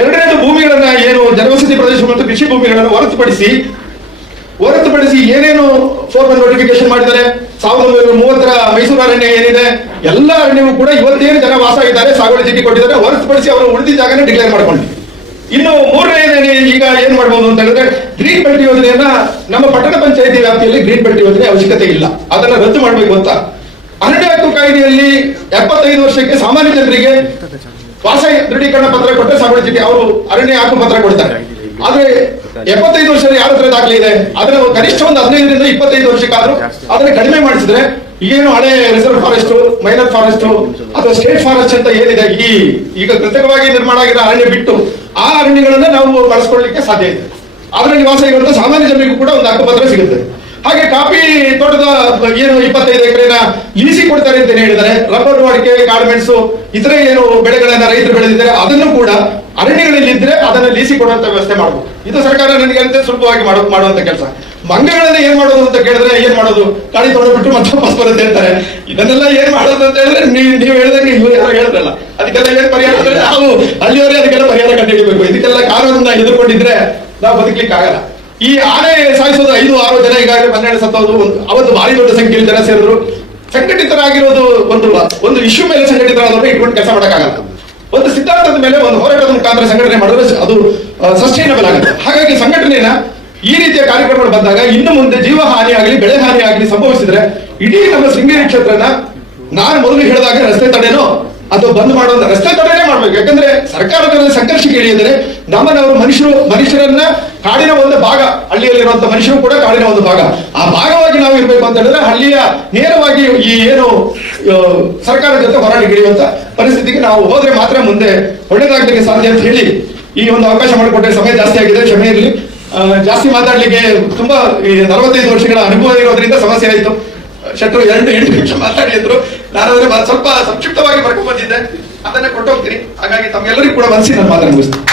ಎರಡನೇದು ಭೂಮಿಗಳನ್ನ ಏನು ಜನವಸತಿ ಪ್ರದೇಶ ಮತ್ತು ಕೃಷಿ ಭೂಮಿಗಳನ್ನ ಹೊರತುಪಡಿಸಿ ಏನೇನು 4-1 ನೋಟಿಫಿಕೇಶನ್ ಮಾಡಿದ್ದಾರೆ. 1930 ಮೈಸೂರು ಅರಣ್ಯ ಏನಿದೆ ಎಲ್ಲ ಅರಣ್ಯವೂ ಕೂಡ ಇವತ್ತೇನು ಜನ ವಾಸ ಇದ್ದಾರೆ, ಸಾಗುವಳಿ ಚೀಟಿ ಕೊಟ್ಟಿದ್ದಾರೆ. ಹೊರತುಪಡಿಸಿ ಅವರು ಉಳಿದ ಜಾಗನ ಡಿಕ್ಲೇರ್ ಮಾಡ್ಕೊಂಡು ಇನ್ನು 3ನೇ ಈಗ ಏನ್ ಮಾಡ್ಬೋದು ಅಂತ ಹೇಳಿದ್ರೆ, ಗ್ರೀನ್ ಬೆಲ್ಟ್ ಯೋಜನೆಯನ್ನ ನಮ್ಮ ಪಟ್ಟಣ ಪಂಚಾಯತಿ ವ್ಯಾಪ್ತಿಯಲ್ಲಿ ಗ್ರೀನ್ ಬೆಲ್ಟ್ ಯೋಜನೆ ಅವಶ್ಯಕತೆ ಇಲ್ಲ, ಅದನ್ನ ರದ್ದು ಮಾಡಬೇಕು ಅಂತ. ಅರಣ್ಯ ಹಕ್ಕು ಕಾಯ್ದೆಯಲ್ಲಿ 75 ವರ್ಷಕ್ಕೆ ಸಾಮಾನ್ಯ ಜನರಿಗೆ ವಾಸ ದೃಢೀಕರಣ ಪತ್ರ ಕೊಟ್ಟರೆ ಸಾಗುವಳಿ ಚೀಟಿ ಅವರು ಅರಣ್ಯ ಹಕ್ಕು ಪತ್ರ ಕೊಡ್ತಾರೆ. ಆದ್ರೆ 75 ವರ್ಷ ಯಾರ ಹತ್ರ ದಾಖಲೆ ಇದೆ, ಅದನ್ನು ಕನಿಷ್ಠ ಒಂದು 15ರಿಂದ 25 ವರ್ಷಕ್ಕಾದ್ರೂ ಅದನ್ನ ಕಡಿಮೆ ಮಾಡಿಸಿದ್ರೆ ಏನು ಹಳೆ ರಿಸರ್ವ್ ಫಾರೆಸ್ಟ್, ಮೈನರ್ ಫಾರೆಸ್ಟ್ ಅಥವಾ ಸ್ಟೇಟ್ ಫಾರೆಸ್ಟ್ ಅಂತ ಏನಿದೆ, ಈಗ ಕೃತಕವಾಗಿ ನಿರ್ಮಾಣ ಆಗಿರೋ ಅರಣ್ಯ ಬಿಟ್ಟು ಆ ಅರಣ್ಯಗಳನ್ನ ನಾವು ಬಳಸ್ಕೊಳ್ಳಿಕ್ಕೆ ಸಾಧ್ಯ ಇದೆ. ಅದರ ನಿವಾಸ ಇರುವಂತ ಸಾಮಾನ್ಯ ಜನರಿಗೂ ಕೂಡ ಒಂದು ಹಕ್ಕುಪತ್ರ ಸಿಗುತ್ತೆ. ಹಾಗೆ ಕಾಫಿ ತೋಟದ ಏನು 25 ಎಕರೆನ ಲೀಸಿ ಕೊಡ್ತಾರೆ ಅಂತ ಹೇಳಿದ್ದಾರೆ. ರಬ್ಬರ್, ಅಡಿಕೆ, ಗಾರ್ಮೆಂಟ್ಸ್ ಇತರೆ ಏನು ಬೆಳೆಗಳನ್ನ ರೈತರು ಬೆಳೆದಿದ್ದಾರೆ ಅದನ್ನು ಕೂಡ ಅರಣ್ಯಗಳಲ್ಲಿ ಇದ್ರೆ ಅದನ್ನ ಲೀಸಿ ಕೊಡುವಂತ ವ್ಯವಸ್ಥೆ ಮಾಡಬಹುದು. ಇದು ಸರ್ಕಾರ ನನಗೆ ಅಂತ ಸುಲಭವಾಗಿ ಮಾಡುವಂತ ಕೆಲಸ. ಮಂಗಗಳನ್ನ ಏನ್ ಮಾಡೋದು ಅಂತ ಕೇಳಿದ್ರೆ ಏನ್ ಮಾಡೋದು, ಗಾಡಿ ತೊಗೊಂಡ್ಬಿಟ್ಟು ಮತ್ತೆ ವಾಪಸ್ ಬರುತ್ತೆ ಅಂತಾರೆ. ಇದನ್ನೆಲ್ಲ ಏನ್ ಮಾಡೋದು ಅಂತ ಹೇಳಿದ್ರೆ ನೀವು ಹೇಳಿದಂಗೆ ಇವರು ಯಾರು ಹೇಳಿದ್ರಲ್ಲ, ಅದಕ್ಕೆಲ್ಲ ಏನ್ ಪರಿಹಾರ ಅಂದ್ರೆ ನಾವು ಅಲ್ಲಿಯವರೇ ಅದಕ್ಕೆಲ್ಲ ಪರಿಹಾರ ಕಂಡುಹಿಡಿಯಬೇಕು. ಇದಕ್ಕೆಲ್ಲ ಕಾನೂನನ್ನ ಎದುರ್ಕೊಂಡಿದ್ರೆ ನಾವು ಬದುಕಲಿಕ್ಕೆ ಆಗಲ್ಲ. ಈ ಆನೆ ಸಾಯಿಸೋದು 5-6 ಜನ ಈಗಾಗಲೇ 12 ಸತ್ತೋದು, ಅವತ್ತು ಭಾರಿ ದೊಡ್ಡ ಸಂಖ್ಯೆಯಲ್ಲಿ ಜನ ಸೇರಿದ್ರು. ಸಂಘಟಿತರಾಗಿರೋದು ಒಂದು ಇಶ್ಯೂ ಮೇಲೆ ಸಂಘಟಿತರಾದವರು ಇಟ್ಕೊಂಡು ಕೆಲಸ ಮಾಡಕ್ಕಾಗಲ್ಲ. ಒಂದು ಸಿದ್ಧಾಂತದ ಮೇಲೆ ಒಂದು ಹೋರಾಟದ ಮುಖಾಂತರ ಸಂಘಟನೆ ಮಾಡಿದ್ರೆ ಅದು ಸಸ್ಟೈನಬಲ್ ಆಗುತ್ತೆ. ಹಾಗಾಗಿ ಸಂಘಟನೆಯನ್ನ ಈ ರೀತಿಯ ಕಾರ್ಯಕ್ರಮಗಳು ಬಂದಾಗ ಇನ್ನು ಮುಂದೆ ಜೀವ ಹಾನಿ ಆಗಲಿ ಬೆಳೆ ಹಾನಿ ಆಗಲಿ ಸಂಭವಿಸಿದ್ರೆ ಇಡೀ ನಮ್ಮ ಶೃಂಗೇರಿ ಕ್ಷೇತ್ರನ ನಾನು ಮೊದಲು ಹೇಳಿದಾಗ ರಸ್ತೆ ತಡೆನೋ ಅಥವಾ ಬಂದ್ ಮಾಡುವಂತ ರಸ್ತೆ ತಡೆನೇ ಮಾಡ್ಬೇಕು. ಯಾಕಂದ್ರೆ ಸರ್ಕಾರದ ಸಂಘರ್ಷಕ್ಕೆ ಇಳಿಯಿದರೆ ನಮ್ಮನ್ನವರು ಮನುಷ್ಯರನ್ನ ಕಾಡಿನ ಒಂದು ಭಾಗ, ಹಳ್ಳಿಯಲ್ಲಿರುವಂತ ಮನುಷ್ಯರು ಕೂಡ ಕಾಡಿನ ಒಂದು ಭಾಗ, ಆ ಭಾಗವಾಗಿ ನಾವು ಇರ್ಬೇಕು ಅಂತ ಹೇಳಿದ್ರೆ ಹಳ್ಳಿಯ ನೇರವಾಗಿ ಈ ಏನು ಸರ್ಕಾರದ ಜೊತೆ ಹೋರಾಟಕ್ಕೆ ಇಳಿಯುವಂತ ಪರಿಸ್ಥಿತಿಗೆ ನಾವು ಹೋದ್ರೆ ಮಾತ್ರ ಮುಂದೆ ಒಳ್ಳೇದಾಗ್ಲಿಕ್ಕೆ ಸಾಧ್ಯ ಅಂತ ಹೇಳಿ ಈ ಒಂದು ಅವಕಾಶ ಮಾಡಿಕೊಟ್ಟರೆ ಸಮಯ ಜಾಸ್ತಿ ಆಗಿದೆ, ಕ್ಷಮೆ ಇರಲಿ. ಜಾಸ್ತಿ ಮಾತಾಡ್ಲಿಕ್ಕೆ ತುಂಬಾ 45 ವರ್ಷಗಳ ಅನುಭವ ಇರೋದ್ರಿಂದ ಸಮಸ್ಯೆ ಆಯಿತು. ಶೆಟ್ರು 2-8 ನಿಮಿಷ ಮಾತಾಡಿದ್ರು. ನಾನಾದ್ರೆ ಸ್ವಲ್ಪ ಸಂಕ್ಷಿಪ್ತವಾಗಿ ಬರ್ಕೊಂಡು ಬಂದಿದ್ದೆ, ಅದನ್ನೇ ಕೊಟ್ಟು ಹೋಗ್ತೀನಿ. ಹಾಗಾಗಿ ತಮ್ಗೆಲ್ಲರಿಗೂ ಕೂಡ ಮನಸ್ಸಿ ನಾನು ಮಾತಾಡ ಮುಗಿಸ್ತೀನಿ.